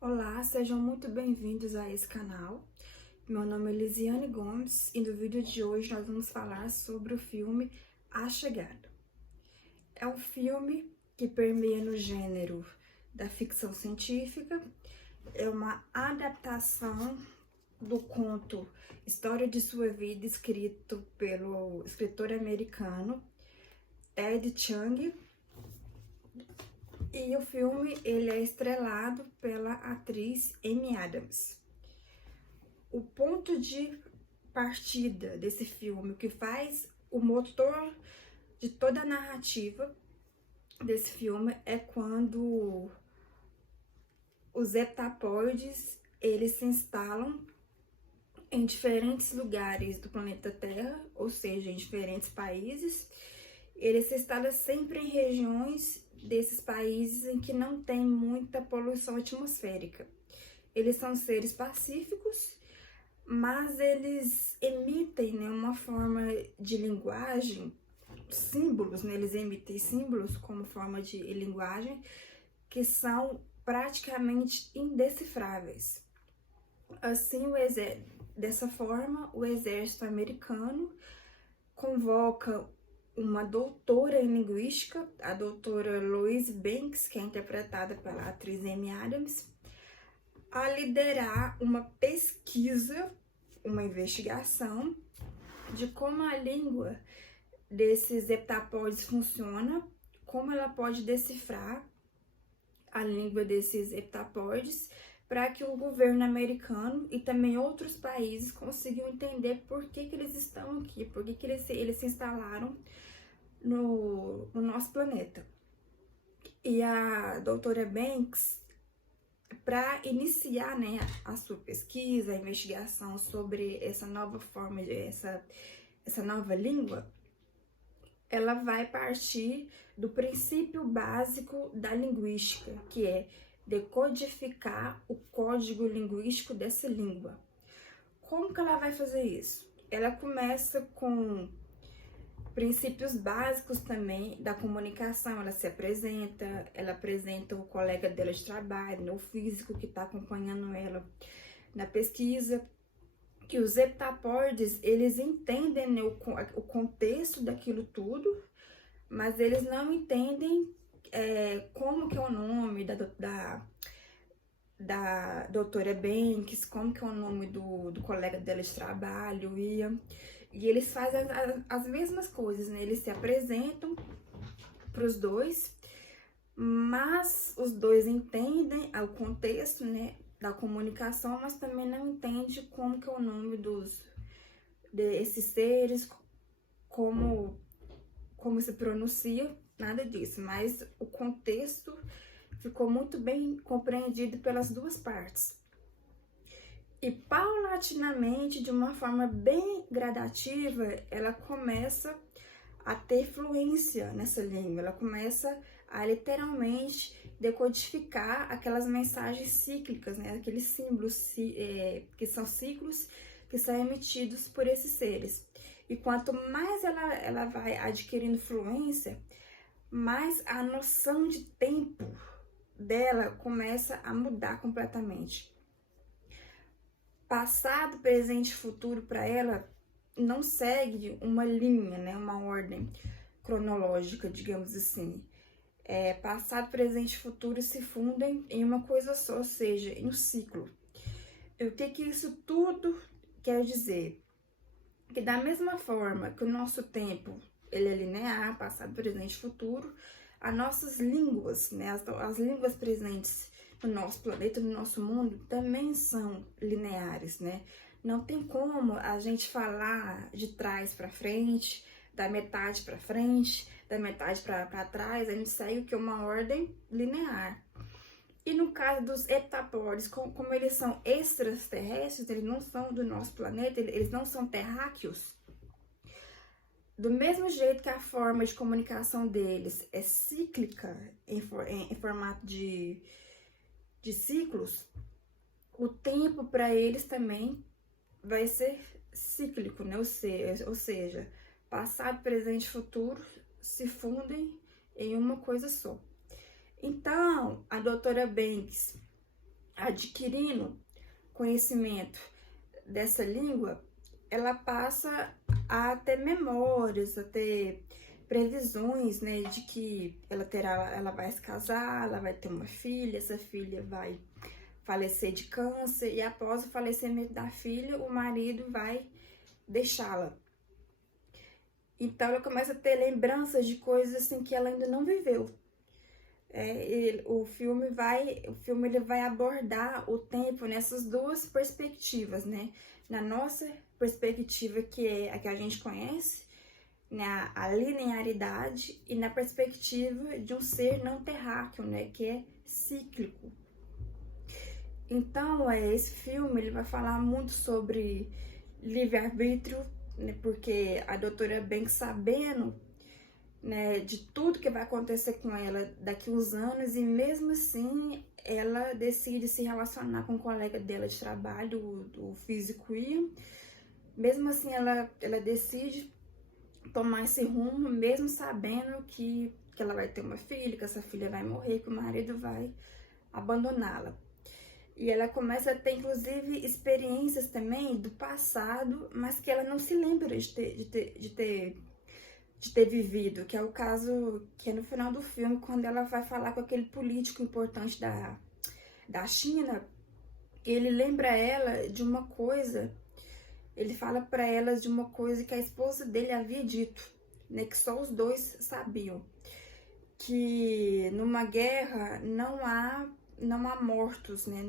Olá, sejam muito bem-vindos a esse canal. Meu nome é Lisiane Gomes e no vídeo de hoje nós vamos falar sobre o filme A Chegada. É um filme que permeia no gênero da ficção científica, é uma adaptação do conto História de Sua Vida, escrito pelo escritor americano Ed Chiang. E o filme ele é estrelado pela atriz Amy Adams. O ponto de partida desse filme, o que faz o motor de toda a narrativa desse filme é quando os heptapóides eles se instalam em diferentes lugares do planeta Terra, ou seja, em diferentes países. Eles se instalam sempre em regiões desses países em que não tem muita poluição atmosférica. Eles são seres pacíficos, mas eles emitem, né, uma forma de linguagem, símbolos, né, eles emitem símbolos como forma de linguagem que são praticamente indecifráveis. Assim, dessa forma, o exército americano convoca uma doutora em linguística, a doutora Louise Banks, que é interpretada pela atriz Amy Adams, a liderar uma pesquisa, uma investigação de como a língua desses heptapóides funciona, como ela pode decifrar a língua desses heptapóides, para que o governo americano e também outros países consigam entender por que eles estão aqui, por que eles se instalaram no nosso planeta. E a doutora Banks, para iniciar, né, a sua pesquisa, a investigação sobre essa nova forma, essa nova língua, ela vai partir do princípio básico da linguística, que é decodificar o código linguístico dessa língua. Como que ela vai fazer isso? Ela começa com princípios básicos também da comunicação. Ela se apresenta, ela apresenta o colega dela de trabalho, né, o físico que está acompanhando ela na pesquisa, que os heptapóides, eles entendem, né, o contexto daquilo tudo, mas eles não entendem como que é o nome da doutora Banks, como que é o nome do colega dela de trabalho, e eles fazem as mesmas coisas, né? Eles se apresentam para os dois, mas os dois entendem o contexto, né, da comunicação, mas também não entendem como que é o nome desses seres, como se pronuncia, nada disso, mas o contexto ficou muito bem compreendido pelas duas partes. E paulatinamente, de uma forma bem gradativa, ela começa a ter fluência nessa língua, ela começa a literalmente decodificar aquelas mensagens cíclicas, né? Aqueles símbolos que são ciclos que são emitidos por esses seres. E quanto mais ela vai adquirindo fluência, mais a noção de tempo dela começa a mudar completamente. Passado, presente e futuro para ela não segue uma linha, né, uma ordem cronológica, digamos assim. Passado, presente e futuro se fundem em uma coisa só, ou seja, em um ciclo. E o que isso tudo quer dizer? Que da mesma forma que o nosso tempo ele é linear, passado, presente e futuro, as nossas línguas, né, as línguas presentes no nosso planeta, no nosso mundo, também são lineares, né? Não tem como a gente falar de trás para frente, da metade para frente, da metade para trás, a gente segue o que é uma ordem linear. E no caso dos heptapóides, como eles são extraterrestres, eles não são do nosso planeta, eles não são terráqueos, do mesmo jeito que a forma de comunicação deles é cíclica, em formato de ciclos, o tempo para eles também vai ser cíclico, né? Ou seja, passado, presente e futuro se fundem em uma coisa só. Então, a doutora Banks, adquirindo conhecimento dessa língua, ela passa a ter memórias, a ter previsões, né, de que ela vai se casar, ela vai ter uma filha, essa filha vai falecer de câncer, e após o falecimento da filha, o marido vai deixá-la. Então ela começa a ter lembranças de coisas assim que ela ainda não viveu. O filme ele vai abordar o tempo nessas duas perspectivas, né? Na nossa perspectiva, que é a que a gente conhece, né? A linearidade, e na perspectiva de um ser não terráqueo, né? Que é cíclico. Então, esse filme ele vai falar muito sobre livre-arbítrio, né? Porque a doutora Banks, sabendo, né, de tudo que vai acontecer com ela daqui uns anos, e mesmo assim ela decide se relacionar com um colega dela de trabalho, o físico Ian. Mesmo assim ela decide tomar esse rumo, mesmo sabendo que ela vai ter uma filha, que essa filha vai morrer, que o marido vai abandoná-la. E ela começa a ter, inclusive, experiências também do passado, mas que ela não se lembra de ter vivido, que é o caso que é no final do filme, quando ela vai falar com aquele político importante da China. Ele lembra ela de uma coisa, ele fala para ela de uma coisa que a esposa dele havia dito, né, que só os dois sabiam, que numa guerra não há mortos, né,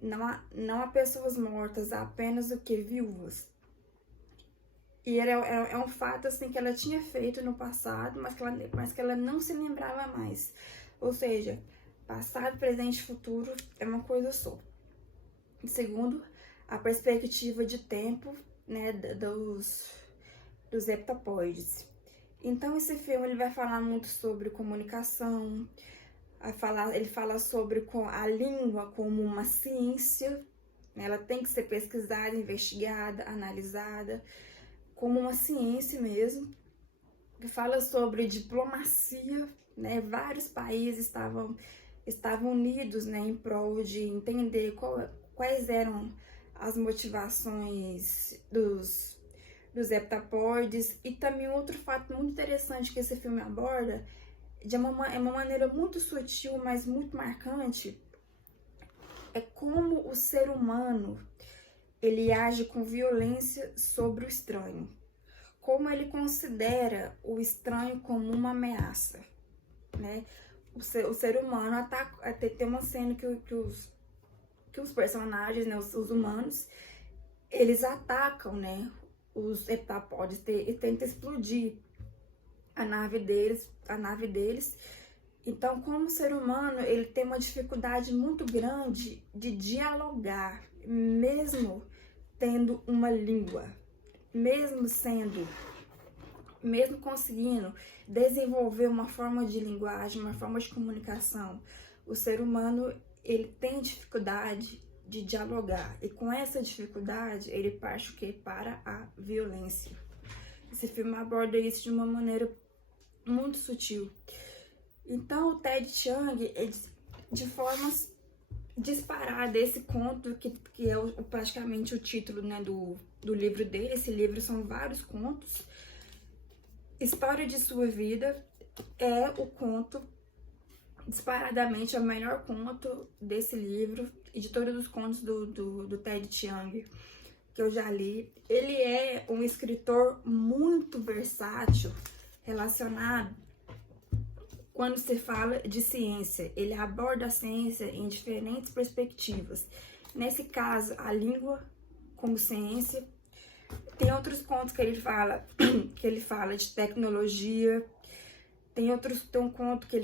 não há pessoas mortas, há apenas o que? Viúvas. E é um fato assim que ela tinha feito no passado, mas que ela não se lembrava mais. Ou seja, passado, presente e futuro é uma coisa só. Segundo, a perspectiva de tempo, né, dos heptapóides. Então esse filme ele vai falar muito sobre comunicação, ele fala sobre a língua como uma ciência, né, ela tem que ser pesquisada, investigada, analisada, como uma ciência mesmo, que fala sobre diplomacia, né? Vários países estavam unidos, né, em prol de entender quais eram as motivações dos heptapóides. E também outro fato muito interessante que esse filme aborda, é uma maneira muito sutil, mas muito marcante, é como o ser humano ele age com violência sobre o estranho. Como ele considera o estranho como uma ameaça, né? O ser humano ataca. Tem uma cena que os personagens, né, os humanos, eles atacam, né, os heptapódios e tentam explodir a nave deles. Então, como ser humano, ele tem uma dificuldade muito grande de dialogar, mesmo tendo uma língua, mesmo conseguindo desenvolver uma forma de linguagem, uma forma de comunicação. O ser humano, ele tem dificuldade de dialogar, e com essa dificuldade, ele parte o quê? Para a violência. Esse filme aborda isso de uma maneira muito sutil. Então, o Ted Chiang, de formas disparada, esse conto, que é praticamente o título, né, do livro dele. Esse livro são vários contos. História de Sua Vida é o conto, disparadamente, é o melhor conto desse livro e de todos os contos do Ted Chiang que eu já li. Ele é um escritor muito versátil relacionado quando se fala de ciência. Ele aborda a ciência em diferentes perspectivas. Nesse caso, a língua como ciência. Tem outros contos que ele fala de tecnologia. Tem outros contos que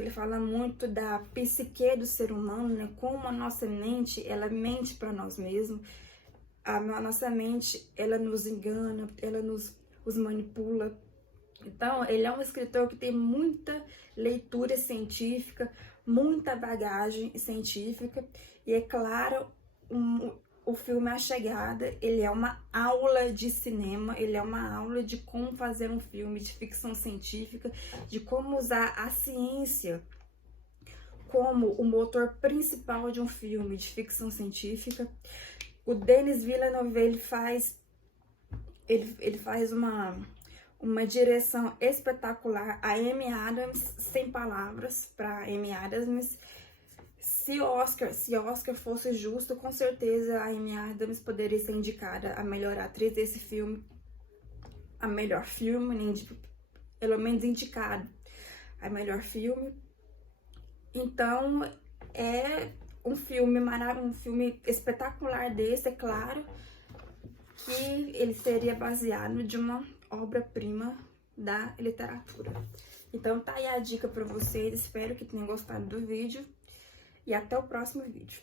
ele fala muito da psique do ser humano, né? Como a nossa mente, ela mente para nós mesmos. A nossa mente, ela nos engana, ela nos manipula. Então, ele é um escritor que tem muita leitura científica, muita bagagem científica. E é claro, o filme A Chegada, ele é uma aula de cinema, ele é uma aula de como fazer um filme de ficção científica, de como usar a ciência como o motor principal de um filme de ficção científica. O Denis Villeneuve, ele faz uma direção espetacular. A Amy Adams, sem palavras para Amy Adams. Se Oscar fosse justo, com certeza a Amy Adams poderia ser indicada a melhor atriz desse filme, a melhor filme, pelo menos indicado a melhor filme. Então, é um filme um filme espetacular desse, é claro, que ele seria baseado de uma obra-prima da literatura. Então, tá aí a dica para vocês, espero que tenham gostado do vídeo e até o próximo vídeo.